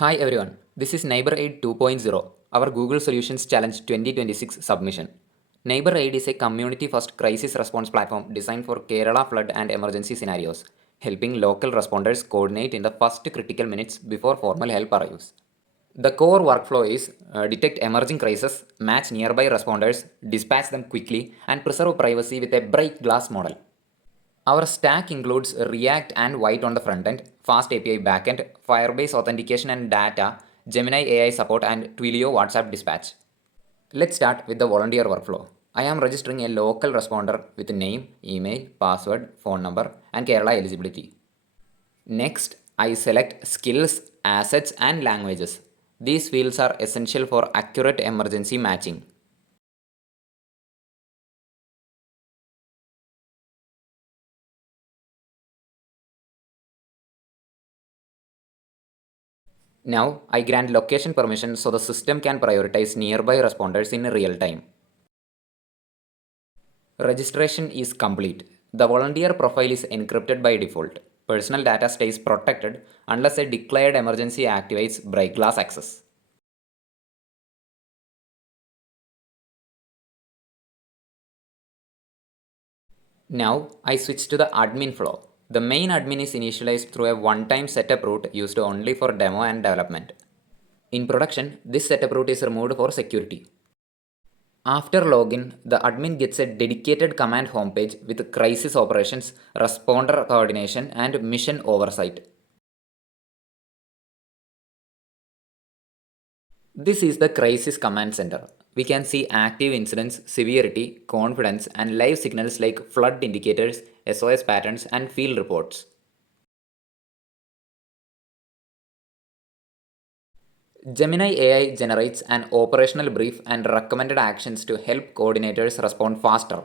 Hi everyone, this is NeighborAid 2.0, our Google Solutions Challenge 2026 submission. NeighborAid is a community-first crisis response platform designed for Kerala flood and emergency scenarios, helping local responders coordinate in the first critical minutes before formal help arrives. The core workflow is detect emerging crises, match nearby responders, dispatch them quickly, and preserve privacy with a break glass model. Our stack includes React and Vite on the front end, FastAPI backend, Firebase authentication and data, Gemini AI support, and Twilio WhatsApp dispatch. Let's start with the volunteer workflow. I am registering a local responder with name, email, password, phone number, and Kerala eligibility. Next, I select skills, assets, and languages. These fields are essential for accurate emergency matching. Now, I grant location permission so the system can prioritize nearby responders in real time. Registration is complete. The volunteer profile is encrypted by default. Personal data stays protected unless a declared emergency activates break glass access. Now, I switch to the admin flow. The main admin is initialized through a one-time setup route used only for demo and development. In production, this setup route is removed for security. After login, the admin gets a dedicated command homepage with crisis operations, responder coordination, and mission oversight. This is the Crisis Command Center. We can see active incidents, severity, confidence, and live signals like flood indicators, SOS patterns, and field reports. Gemini AI generates an operational brief and recommended actions to help coordinators respond faster.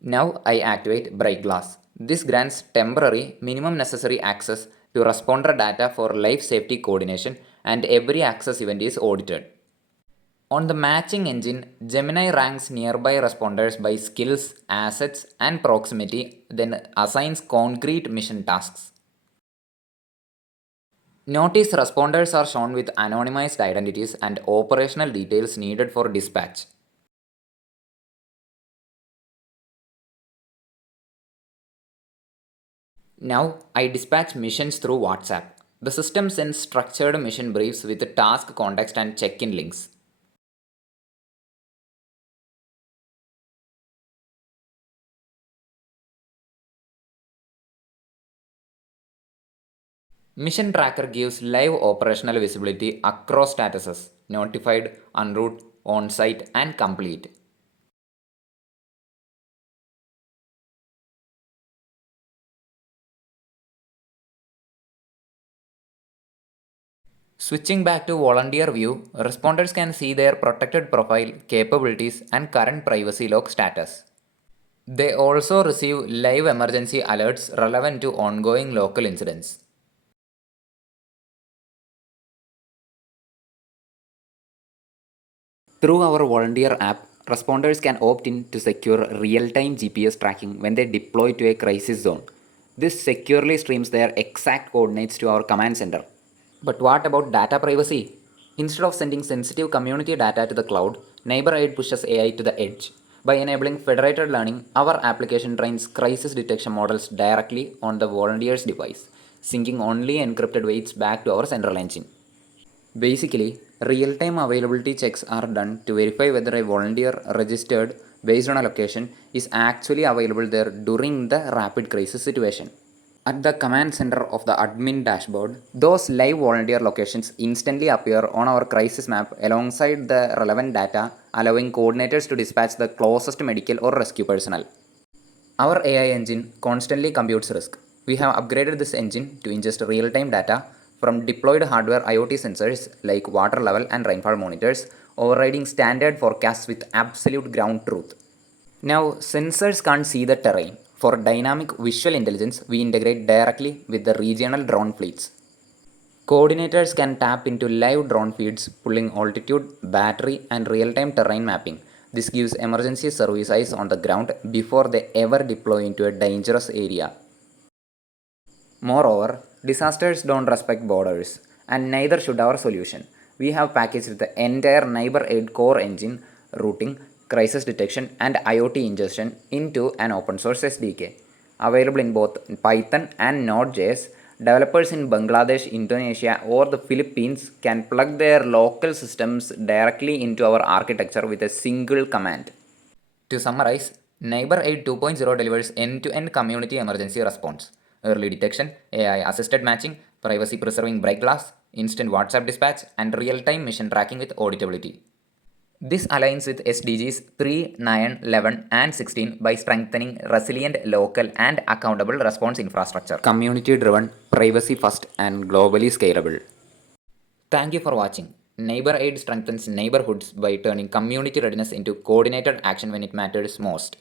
Now I activate Break Glass. This grants temporary minimum necessary access to responder data for life safety coordination, and every access event is audited. On the matching engine, Gemini ranks nearby responders by skills, assets, and proximity, then assigns concrete mission tasks. Notice responders are shown with anonymized identities and operational details needed for dispatch. Now I dispatch missions through WhatsApp. The system sends structured mission briefs with task context and check-in links. Mission Tracker gives live operational visibility across statuses: notified, en route, on-site, and complete. Switching back to volunteer view, responders can see their protected profile, capabilities, and current privacy log status. They also receive live emergency alerts relevant to ongoing local incidents. Through our volunteer app, responders can opt in to secure real-time GPS tracking when they deploy to a crisis zone. This securely streams their exact coordinates to our command center. But what about data privacy? Instead of sending sensitive community data to the cloud, NeighborAid pushes AI to the edge. By enabling federated learning, our application trains crisis detection models directly on the volunteer's device, syncing only encrypted weights back to our central engine. Basically, real-time availability checks are done to verify whether a volunteer registered based on a location is actually available there during the rapid crisis situation. At the command center of the admin dashboard, those live volunteer locations instantly appear on our crisis map alongside the relevant data, allowing coordinators to dispatch the closest medical or rescue personnel. Our AI engine constantly computes risk. We have upgraded this engine to ingest real-time data from deployed hardware IoT sensors like water level and rainfall monitors, overriding standard forecasts with absolute ground truth. Now, sensors can't see the terrain. For dynamic visual intelligence, we integrate directly with the regional drone fleets. Coordinators can tap into live drone feeds, pulling altitude, battery, and real-time terrain mapping. This gives emergency service eyes on the ground before they ever deploy into a dangerous area. Moreover, disasters don't respect borders. and neither should our solution. We have packaged the entire NeighborAid core engine, routing, crisis detection, and IoT ingestion into an open source SDK. Available in both Python and Node.js, developers in Bangladesh, Indonesia, or the Philippines can plug their local systems directly into our architecture with a single command. To summarize, NeighborAid 2.0 delivers end-to-end community emergency response, early detection, AI-assisted matching, privacy-preserving break glass, instant WhatsApp dispatch, and real-time mission tracking with auditability. This aligns with SDGs 3, 9, 11, and 16 by strengthening resilient local and accountable response infrastructure. Community-driven, privacy-first, and globally scalable. Thank you for watching. NeighborAid strengthens neighborhoods by turning community readiness into coordinated action when it matters most.